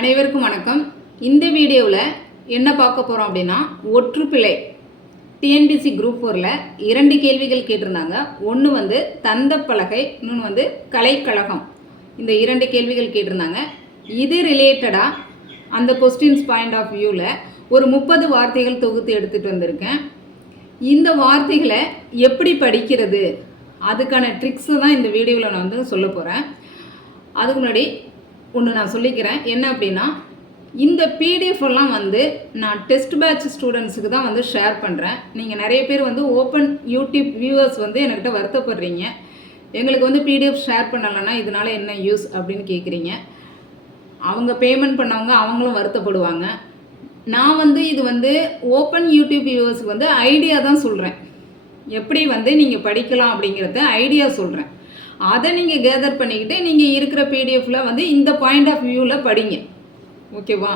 அனைவருக்கும் வணக்கம். இந்த வீடியோவில் என்ன பார்க்க போகிறோம் அப்படின்னா ஒற்றுப்பிழை டிஎன்பிசி குரூப் ஃபோரில் இரண்டு கேள்விகள் கேட்டிருந்தாங்க. ஒன்று வந்து தந்த இன்னொன்று வந்து கலைக்கழகம். இந்த இரண்டு கேள்விகள் கேட்டிருந்தாங்க. இது ரிலேட்டடாக அந்த கொஸ்டின்ஸ் பாயிண்ட் ஆஃப் வியூவில் ஒரு முப்பது வார்த்தைகள் தொகுத்து எடுத்துகிட்டு வந்திருக்கேன். இந்த வார்த்தைகளை எப்படி படிக்கிறது? அதுக்கான ட்ரிக்ஸு தான் இந்த வீடியோவில் நான் வந்து சொல்ல போகிறேன் அதுக்கு முன்னாடி ஒன்று நான் சொல்லிக்கிறேன். என்ன அப்படின்னா இந்த பிடிஎஃப் எல்லாம் வந்து நான் டெஸ்ட் பேட்ச் ஸ்டூடெண்ட்ஸுக்கு தான் வந்து ஷேர் பண்ணுறேன் நீங்கள் நிறைய பேர் வந்து ஓப்பன் யூடியூப் வியூவர்ஸ் வந்து என்கிட்ட வருத்தப்படுறீங்க. எங்களுக்கு வந்து பிடிஎஃப் ஷேர் பண்ணலைன்னா இதனால் என்ன யூஸ் அப்படின்னு கேட்குறீங்க அவங்க பேமெண்ட் பண்ணவங்க அவங்களும் வருத்தப்படுவாங்க. நான் வந்து இது வந்து ஓப்பன் யூடியூப் வியூவர்ஸ்க்கு வந்து ஐடியா தான் சொல்கிறேன் எப்படி வந்து நீங்கள் படிக்கலாம் அப்படிங்கிறத ஐடியா சொல்கிறேன் அதை நீங்கள் கேதர் பண்ணிக்கிட்டு நீங்கள் இருக்கிற பிடிஎஃப்ல வந்து இந்த பாயிண்ட் ஆஃப் வியூவில் படிங்க. ஓகேவா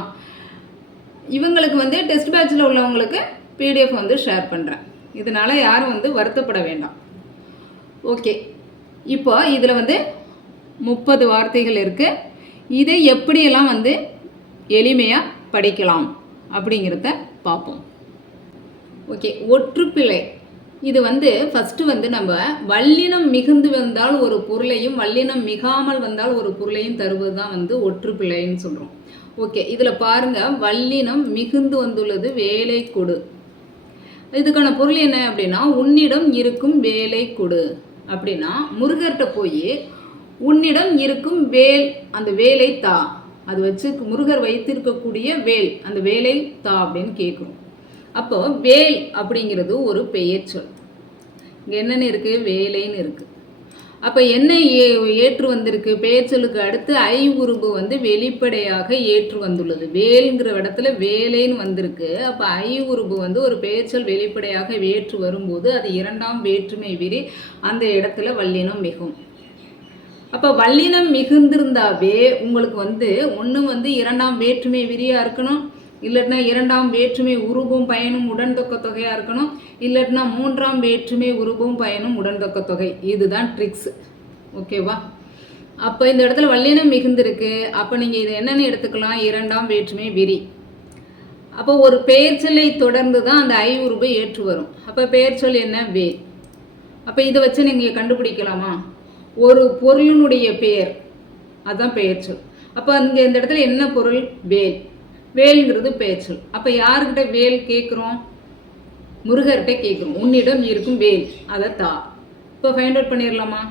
இவங்களுக்கு வந்து டெஸ்ட் பேட்சில் உள்ளவங்களுக்கு பிடிஎஃப் வந்து ஷேர் பண்ணுறேன் இதனால் யாரும் வந்து வருத்தப்பட வேண்டாம். ஓகே இப்போ இதில் வந்து முப்பது வார்த்தைகள் இருக்குது இதை எப்படியெல்லாம் வந்து எளிமையாக படிக்கலாம் அப்படிங்கிறத பார்ப்போம். ஓகே ஒற்றுப்பிழை. இது வந்து ஃபஸ்ட்டு வந்து நம்ம வல்லினம் மிகுந்து வந்தால் ஒரு பொருளையும் வல்லினம் மிகாமல் வந்தால் ஒரு பொருளையும் தருவது தான் வந்து ஒற்றுப்பிழைன்னு சொல்கிறோம் ஓகே இதில் பாருங்க வல்லினம் மிகுந்து வந்துள்ளது வேலை கொடு. இதுக்கான பொருள் என்ன அப்படின்னா உன்னிடம் இருக்கும் வேலை கொடு. அப்படின்னா முருகர்கிட்ட போய் உன்னிடம் இருக்கும் வேல் அந்த வேலை தா. அது வச்சு முருகர் வைத்திருக்கக்கூடிய வேல் அந்த வேலை தா அப்படின்னு கேட்குறோம் அப்போ வேல் அப்படிங்கிறது ஒரு பெயர் சொல். இங்கே என்னென்ன இருக்குது வேலைன்னு இருக்குது அப்போ என்ன ஏ ஏற்று வந்திருக்கு? பெயர் சொல்லுக்கு அடுத்து ஐ உருபு வந்து வெளிப்படையாக ஏற்று வந்துள்ளது. வேலுங்கிற இடத்துல வேலைன்னு வந்திருக்கு. அப்போ ஐ உருபு வந்து ஒரு பெயர்ச்சொல் வெளிப்படையாக ஏற்று வரும்போது அது இரண்டாம் வேற்றுமை விரி அந்த இடத்துல வல்லினம் மிகும். அப்போ வல்லினம் மிகுந்திருந்தாவே உங்களுக்கு வந்து ஒன்று வந்து இரண்டாம் வேற்றுமை விரியாக இருக்கணும். இல்லைன்னா இரண்டாம் வேற்றுமை உருவும் பயனும் உடன்தொக்க தொகையாக இருக்கணும். இல்லட்டினா மூன்றாம் வேற்றுமை உருவும் பயனும் உடன்தொக்க தொகை. இதுதான் ட்ரிக்ஸ் ஓகேவா அப்போ இந்த இடத்துல வல்லினம் மிகுந்திருக்கு. அப்போ நீங்கள் இது என்னென்னு எடுத்துக்கலாம்? இரண்டாம் வேற்றுமை விரி. அப்போ ஒரு பெயர்ச்சொல்லை தொடர்ந்து தான் அந்த ஐ உருபை ஏற்று வரும். அப்போ பெயர்ச்சொல் என்ன? வே. அப்போ இதை வச்சு நீங்கள் கண்டுபிடிக்கலாமா? ஒரு பொருளினுடைய பெயர். அதுதான் பெயர்ச்சொல். அப்போ அங்கே இந்த இடத்துல என்ன பொருள்? வேல் வேல்ங்கிறது பெயர்ச்சொல் அப்போ யாருக்கிட்ட வேல் கேட்குறோம் முருகர்கிட்ட கேட்குறோம் உன்னிடம் இருக்கும் வேல். அதை தா. இப்போ ஃபைண்ட் அவுட் பண்ணிடலாமா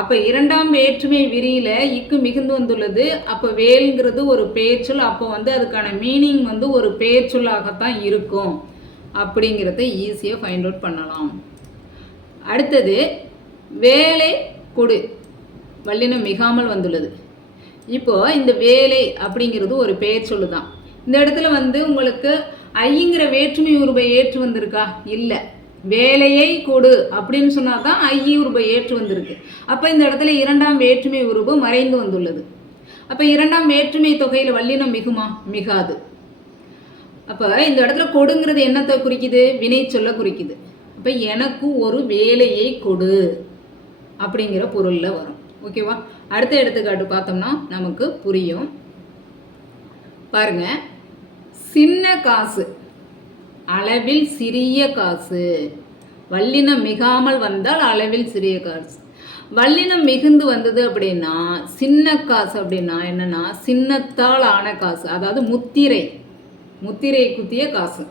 அப்போ இரண்டாம் வேற்றுமை விரியில இக்கு மிகுந்து வந்துள்ளது. அப்போ வேல்ங்கிறது ஒரு பெயர்ச்சொல் அப்போ வந்து அதுக்கான மீனிங் வந்து ஒரு பெயர்ச்சொல்லாகத்தான் இருக்கும். அப்படிங்கிறத ஈஸியாக ஃபைண்ட் அவுட் பண்ணலாம். அடுத்தது வேலை கொடு. வல்லினம் மிகாமல் வந்துள்ளது. இப்போ இந்த வேலை அப்படிங்கிறது ஒரு பெயர் சொல்லு தான் இந்த இடத்துல வந்து உங்களுக்கு ஐங்கிற வேற்றுமை உருபை ஏற்று வந்திருக்கா? இல்லை. வேலையை கொடு அப்படின்னு சொன்னா தான் ஐ உருபை ஏற்று வந்திருக்கு. அப்போ இந்த இடத்துல இரண்டாம் வேற்றுமை உருபு மறைந்து வந்துள்ளது. அப்போ இரண்டாம் வேற்றுமை தொகையில் வல்லினம் மிகுமா? மிகாது. அப்போ இந்த இடத்துல கொடுங்கிறது என்னத்தை குறிக்குது? வினை சொல்ல குறிக்குது. அப்போ எனக்கு ஒரு வேலையை கொடு அப்படிங்கிற பொருளில் வரும். ஓகேவா? அடுத்த எடுத்துக்காட்டு பார்த்தோம்னா நமக்கு புரியும். பாருங்கள் சின்ன காசு. அளவில் சிறிய காசு. வல்லினம் மிகாமல் வந்தால் அளவில் சிறிய காசு. வல்லினம் மிகுந்து வந்தது அப்படின்னா சின்ன காசு அப்படின்னா என்னன்னா சின்னத்தால் ஆன காசு. அதாவது முத்திரை. முத்திரை குத்திய காசு.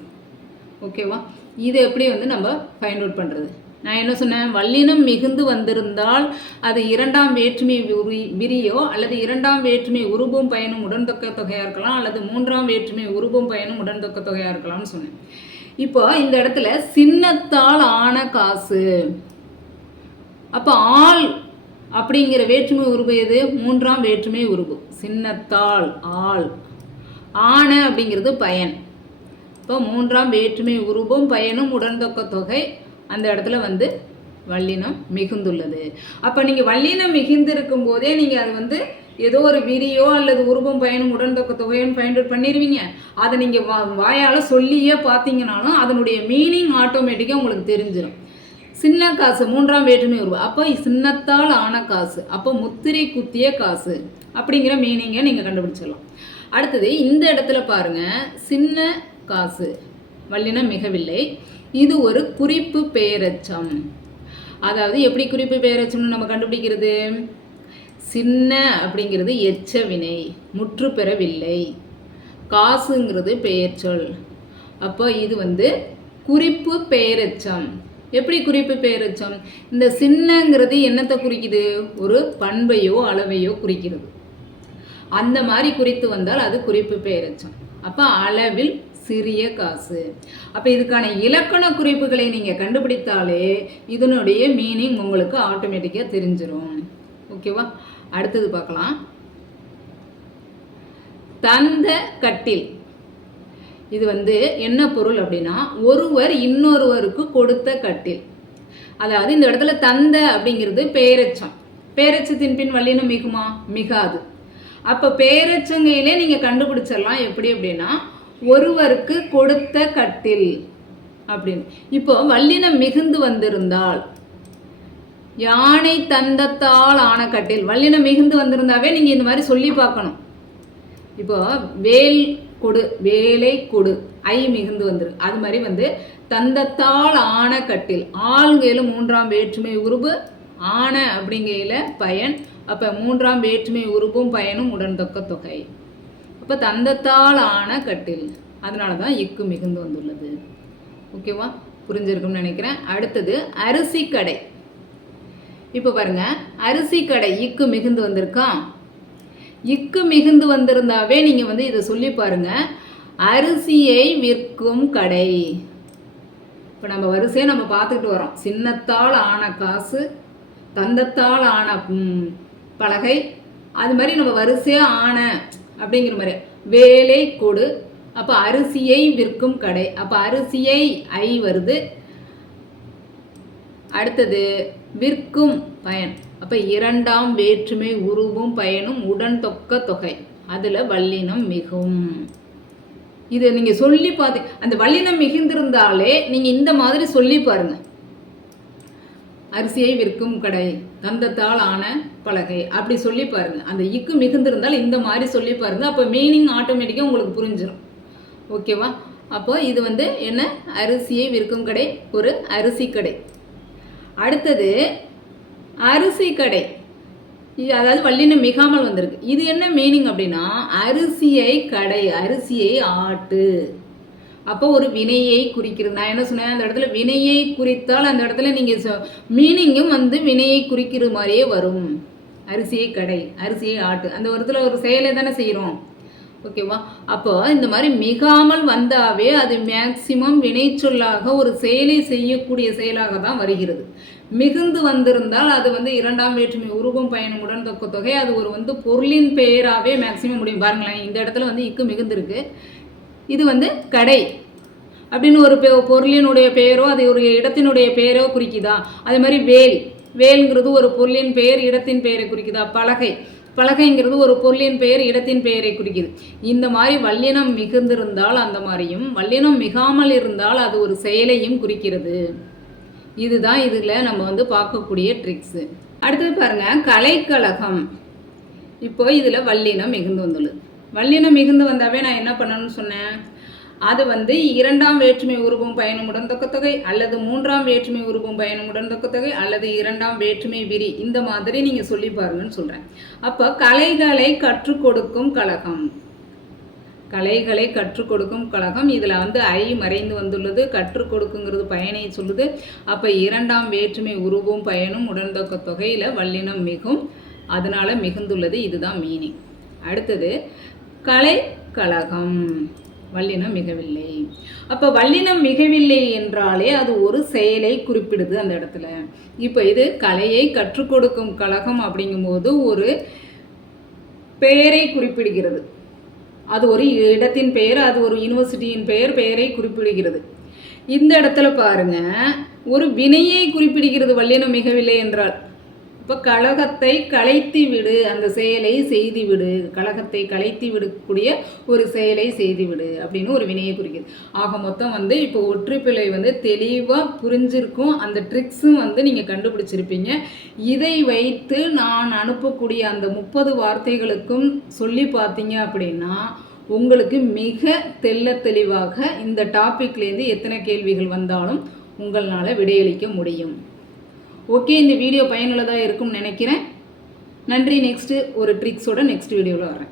ஓகேவா இது எப்படி வந்து நம்ம ஃபைண்ட் அவுட் பண்ணுறது நான் என்ன சொன்னேன்? வல்லினம் மிகுந்து வந்திருந்தால் அது இரண்டாம் வேற்றுமை உரி விரியோ அல்லது இரண்டாம் வேற்றுமை உருபும் பயனும் உடன்தொக்க தொகையாக இருக்கலாம் அல்லது மூன்றாம் வேற்றுமை உருபும் பயனும் உடன்தொக்க தொகையாக இருக்கலாம்னு சொன்னேன். இப்போ இந்த இடத்துல சின்னத்தால் ஆன காசு. அப்போ ஆள் அப்படிங்கிற வேற்றுமை உருவு எது? மூன்றாம் வேற்றுமை உருவு சின்னத்தால் ஆள். ஆன அப்படிங்கிறது பயன். இப்போ மூன்றாம் வேற்றுமை உருவும் பயனும் உடன்தொக்க தொகை அந்த இடத்துல வந்து வல்லினம் மிகுந்துள்ளது. அப்போ நீங்கள் வல்லினம் மிகுந்திருக்கும் போதே நீங்கள் அது வந்து ஏதோ ஒரு விரியோ அல்லது உருவம் பயனும் உடன்தொக்க தொகையும் ஃபைண்ட் அவுட் பண்ணிடுவீங்க அதை நீங்கள் வா வாயால் சொல்லியே பார்த்தீங்கனாலும் அதனுடைய மீனிங் ஆட்டோமேட்டிக்காக உங்களுக்கு தெரிஞ்சிடும் சின்ன காசு மூன்றாம் வேற்றுமை உருவம் அப்போ சின்னத்தால் ஆன காசு. அப்போ முத்திரை குத்திய காசு அப்படிங்கிற மீனிங்கை நீங்கள் கண்டுபிடிச்சிடலாம். அடுத்தது இந்த இடத்துல பாருங்கள் சின்ன காசு. வல்லினம் மிகவில்லை. இது ஒரு குறிப்பு பெயரச்சம் அதாவது எப்படி குறிப்பு பெயரச்சம்னு நம்ம கண்டுபிடிக்கிறது? சின்ன அப்படிங்கிறது எச்ச வினை முற்று பெறவில்லை. காசுங்கிறது பெயர்ச்சொல். அப்போ இது வந்து குறிப்பு பெயரச்சம் எப்படி குறிப்பு பெயரச்சம் இந்த சின்னங்கிறது என்னத்தை குறிக்குது? ஒரு பண்பையோ அளவையோ குறிக்கிறது. அந்த மாதிரி குறித்து வந்தால் அது குறிப்பு பெயரச்சம் அப்போ அளவில் சிறிய காசு. அப்போ இதுக்கான இலக்கண குறிப்புகளை நீங்கள் கண்டுபிடித்தாலே இதனுடைய மீனிங் உங்களுக்கு ஆட்டோமேட்டிக்காக தெரிஞ்சிடும் ஓகேவா அடுத்தது பார்க்கலாம். தந்த கட்டில். இது வந்து என்ன பொருள் அப்படின்னா ஒருவர் இன்னொருவருக்கு கொடுத்த கட்டில். அதாவது இந்த இடத்துல தந்த அப்படிங்கிறது பேரச்சம். பேரச்சத்தின் பின் வல்லினம் மிகுமா? மிகாது. அப்போ பேரச்சங்கையிலே நீங்கள் கண்டுபிடிச்சிடலாம். எப்படி அப்படின்னா ஒருவருக்கு கொடுத்த கட்டில் அப்படின்னு. இப்போ வல்லினம் மிகுந்து வந்திருந்தால் யானை தந்தத்தால் ஆன கட்டில். வல்லினம் மிகுந்து வந்திருந்தாவே நீங்கள் இந்த மாதிரி சொல்லி பார்க்கணும். இப்போ வேல் கொடு வேலை கொடு ஐ மிகுந்து வந்துரு. அது மாதிரி வந்து தந்தத்தால் ஆன கட்டில். ஆள்கையில் மூன்றாம் வேற்றுமை உருபு ஆன அப்படிங்கையில் பயன். அப்போ மூன்றாம் வேற்றுமை உருபும் பயனும் உடன்தொக்க தொகை. அப்போ தந்தத்தால் ஆன கட்டில். அதனால தான் இக்கு மிகுந்து வந்துள்ளது. ஓகேவா? புரிஞ்சிருக்கும்னு நினைக்கிறேன். அடுத்தது அரிசி கடை இப்போ பாருங்க அரிசி கடை இக்கு மிகுந்து வந்திருக்கா? இக்கு மிகுந்து வந்திருந்தாவே நீங்கள் வந்து இதை சொல்லி பாருங்க. அரிசியை விற்கும் கடை. இப்போ நம்ம வரிசையாக நம்ம பார்த்துக்கிட்டு வரோம். சின்னத்தால் ஆன காசு தந்தத்தால் ஆன பலகை. அது மாதிரி நம்ம வரிசையாக ஆன அப்படிங்கிற மாதிரி. வேலை கொடு. அப்போ அரிசியை விற்கும் கடை. அப்போ அரிசியை ஐ வருது. அடுத்தது விற்கும் பயன். அப்போ இரண்டாம் வேற்றுமை உருவும் பயனும் உடன் தொக்க தொகை. அதில் வல்லினம் மிகும். இது நீங்கள் சொல்லி பார்த்து அந்த வல்லினம் மிகுந்திருந்தாலே நீங்கள் இந்த மாதிரி சொல்லி பாருங்கள் அரிசியை விற்கும் கடை தந்தத்தால் ஆன பலகை. அப்படி சொல்லி பாருங்க. அந்த இக்கு மிகுந்திருந்தால் இந்த மாதிரி சொல்லி பாருங்க. அப்போ மீனிங் ஆட்டோமேட்டிக்காக உங்களுக்கு புரிஞ்சிடும் ஓகேவா அப்போ இது வந்து என்ன? அரிசியை விற்கும் கடை ஒரு அரிசி கடை. அடுத்தது அரிசி கடை. அதாவது வல்லினம் மிகாமல் வந்திருக்கு. இது என்ன மீனிங் அப்படின்னா அரிசியை கடை அரிசியை ஆட்டு. அப்போ ஒரு வினையை குறிக்கிறது. நான் என்ன சொன்னேன் அந்த இடத்துல வினையை குறித்தால் அந்த இடத்துல நீங்கள் மீனிங்கும் வந்து வினையை குறிக்கிற மாதிரியே வரும். அரிசியை கடை அரிசியை ஆட்டு. அந்த ஒரு இடத்துல ஒரு செயலை தானே செய்கிறோம் ஓகேவா அப்போ இந்த மாதிரி மிகாமல் வந்தாவே அது மேக்சிமம் வினைச்சொல்லாக ஒரு செயலை செய்யக்கூடிய செயலாக தான் வருகிறது. மிகுந்து வந்திருந்தால் அது வந்து இரண்டாம் வேற்றுமை உருவம் பயணம் உடன் தொக்க தொகை அது ஒரு வந்து பொருளின் பெயராகவே மேக்சிமம் முடியும். பாருங்களேன் இந்த இடத்துல வந்து இக்கு மிகுந்திருக்கு. இது வந்து கடை. அப்படின்னு ஒரு பெ- பொருளினுடைய பெயரோ அது ஒரு இடத்தினுடைய பெயரோ குறிக்குதா? அதே மாதிரி வேல். வேல்ங்கிறது ஒரு பொருளின் பெயர் இடத்தின் பெயரை குறிக்குதா? பலகை. பலகைங்கிறது ஒரு பொருளின் பெயர் இடத்தின் பெயரை குறிக்குது. இந்த மாதிரி வல்லினம் மிகுந்திருந்தால் அந்த மாதிரியும் வல்லினம் மிகாமல் இருந்தால் அது ஒரு செயலையும் குறிக்கிறது. இதுதான் இதில் நம்ம வந்து பார்க்கக்கூடிய ட்ரிக்ஸு. அடுத்தது பாருங்க கலைக்கழகம். இப்போ இதில் வல்லினம் மிகுந்து வந்துள்ளது. வல்லினம் மிகுந்து வந்தாவே நான் என்ன பண்ணணும்னு சொன்னேன்? அது வந்து இரண்டாம் வேற்றுமை உருவம் பயணமுடன் தொக்கத்தொகை அல்லது மூன்றாம் வேற்றுமை உருவம் பயணமுடன் தொக்கத்தொகை அல்லது இரண்டாம் வேற்றுமை விரி. இந்த மாதிரி நீங்கள் சொல்லி பாருங்கன்னு சொல்கிறேன் அப்போ கலைகளை கற்றுக் கொடுக்கும் கழகம். கலைகளை கற்றுக் கொடுக்கும் கழகம் இதில் வந்து ஐ மறைந்து வந்துள்ளது. கற்றுக் கொடுக்குங்கிறது பயனை சொல்லுது. அப்போ இரண்டாம் வேற்றுமை உருவும் பயனும் உடன்தொக்க தொகையில் வல்லினம் மிகும் அதனால மிகுந்துள்ளது. இதுதான் மீனிங் அடுத்தது கலை கழகம் வல்லினம் மிகவில்லை. அப்போ வல்லினம் மிகவில்லை என்றாலே அது ஒரு செயலை குறிப்பிடுது அந்த இடத்துல. இப்போ இது கலையை கற்றுக் கொடுக்கும் கழகம் அப்படிங்கும்போது ஒரு பெயரை குறிப்பிடுகிறது. அது ஒரு இடத்தின் பெயர் அது ஒரு யூனிவர்சிட்டியின் பெயர் பெயரை குறிப்பிடுகிறது. இந்த இடத்துல பாருங்க ஒரு வினையை குறிப்பிடுகிறது வல்லினம் மிகவில்லை என்றால். இப்போ கழகத்தை கலைத்து விடு அந்த செயலை செய்து விடு கழகத்தை கலைத்து விடக்கூடிய ஒரு செயலை செய்து விடு அப்படின்னு ஒரு வினையை குறிக்குது. ஆக மொத்தம் வந்து இப்போ ஒற்றுப்பிழை வந்து தெளிவாக புரிஞ்சிருக்கும். அந்த ட்ரிக்ஸும் வந்து நீங்கள் கண்டுபிடிச்சிருப்பீங்க. இதை வைத்து நான் அனுப்பக்கூடிய அந்த முப்பது வார்த்தைகளுக்கும் சொல்லி பார்த்தீங்க அப்படின்னா உங்களுக்கு மிக தெல்ல தெளிவாக இந்த டாப்பிக்லேருந்து எத்தனை கேள்விகள் வந்தாலும் உங்களால் விடையளிக்க முடியும். ஓகே இந்த வீடியோ பயனுள்ளதாக இருக்கும்னு நினைக்கிறேன். நன்றி நெக்ஸ்ட்டு ஒரு ட்ரிக்ஸோட நெக்ஸ்ட் வீடியோவில் வரேன்